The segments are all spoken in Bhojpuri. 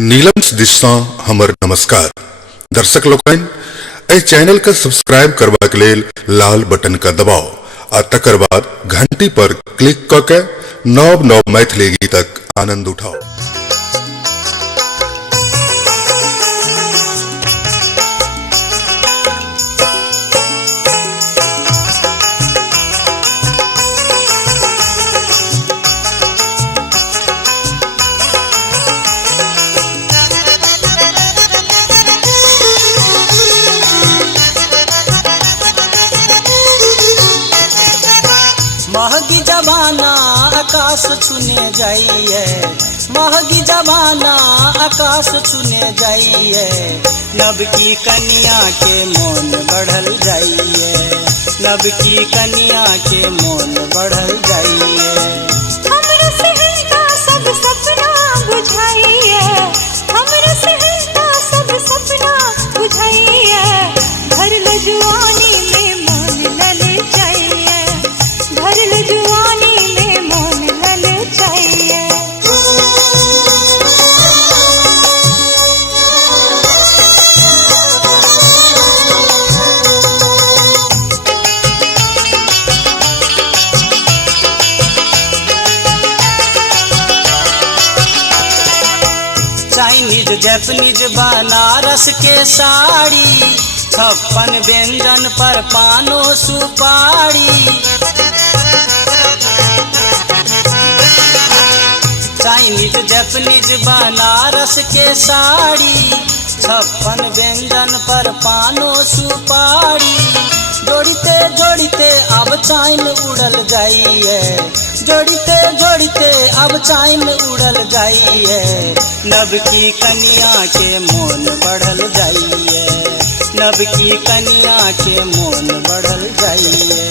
नीलम दिशा हमर नमस्कार दर्शक लोकन ए चैनल का सब्सक्राइब करवा के लेल लाल बटन का दबाओ आ तकर बाद घंटी पर क्लिक करके नव नव मैथिली गीतक आनंद उठाओ। महगी जमाना आकाश छूने जाइए, महगी जमाना आकाश छूने जाइए, नब की कन्या के मोन बढ़ल जाइए, नब की कन्या के मोन बढ़ल जाइए। हमरे सहनता सब सपना बुझाइए, हमरे सहनता सब सपना बुझाइए, भरल जुआनी में मन लल जाइए, भरल जुआनी में मन लल जाइए। चाइनीज जैपनीज बनारस के साड़ी, 56 व्यंजन पर पानो सुपारी। चाइनीज जैपनीज बनारस के साड़ी, 56 व्यंजन पर पानो सुपारी। जोड़ते जोड़ते अब चाइन उड़ल जाइए, जोड़ते जोड़ते अब चाइन उड़ल जाइए, नब की कन्या के मोन बढ़ल जाइए, नब की कन्या के मोन बढ़ल जाइए।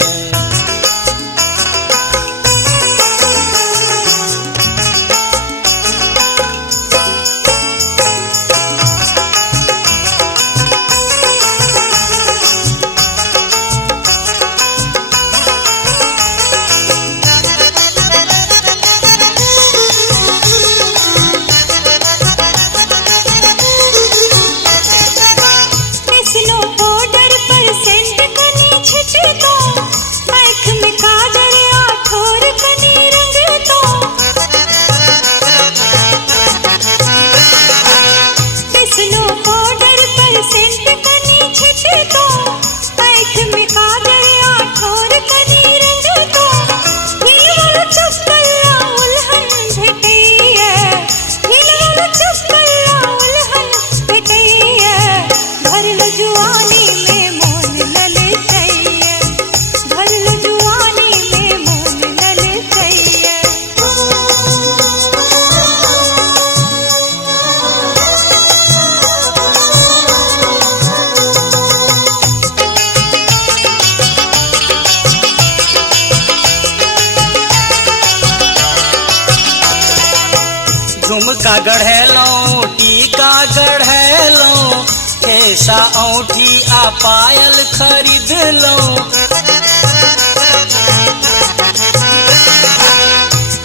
झुमका गढ़ेलों टीका गढ़ेलों, केसा औंठी आ पायल खरीद लो।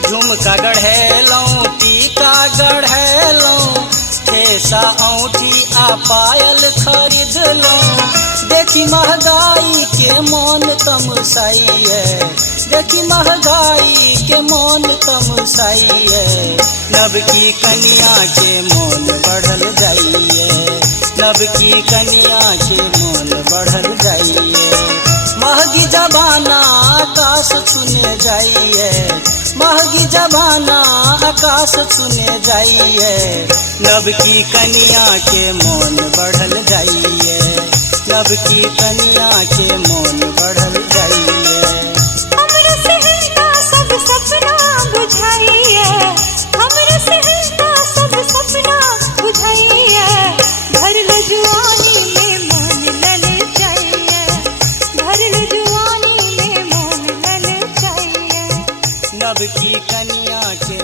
झुमका गढ़ेलों टीका गढ़ेलों, केसा औंठी आ पायल खरीद लो। देखी महंगाई के मोन तमसाइए, देखी महंगाई के मोन तमसाइए, नब की कन्या के मोन बढ़ल जाइए, नब की कन्या के मोन बढ़ल जाइए। महगी जमाना आकाश छूने जाइए, महगी जमाना आकाश छूने जाइए, नब की कन्या के मोन बढ़ल जाइए, नब की कन्या के मोन बढ़ल जाइए। हमरे सहनता सब सपना बुझाइए, हमरे सहनता सब सपना बुझाइए, भरल जुआनी में मन लल जाइए, भरल जुआनी में मन लल जाइए, नब की कन्या के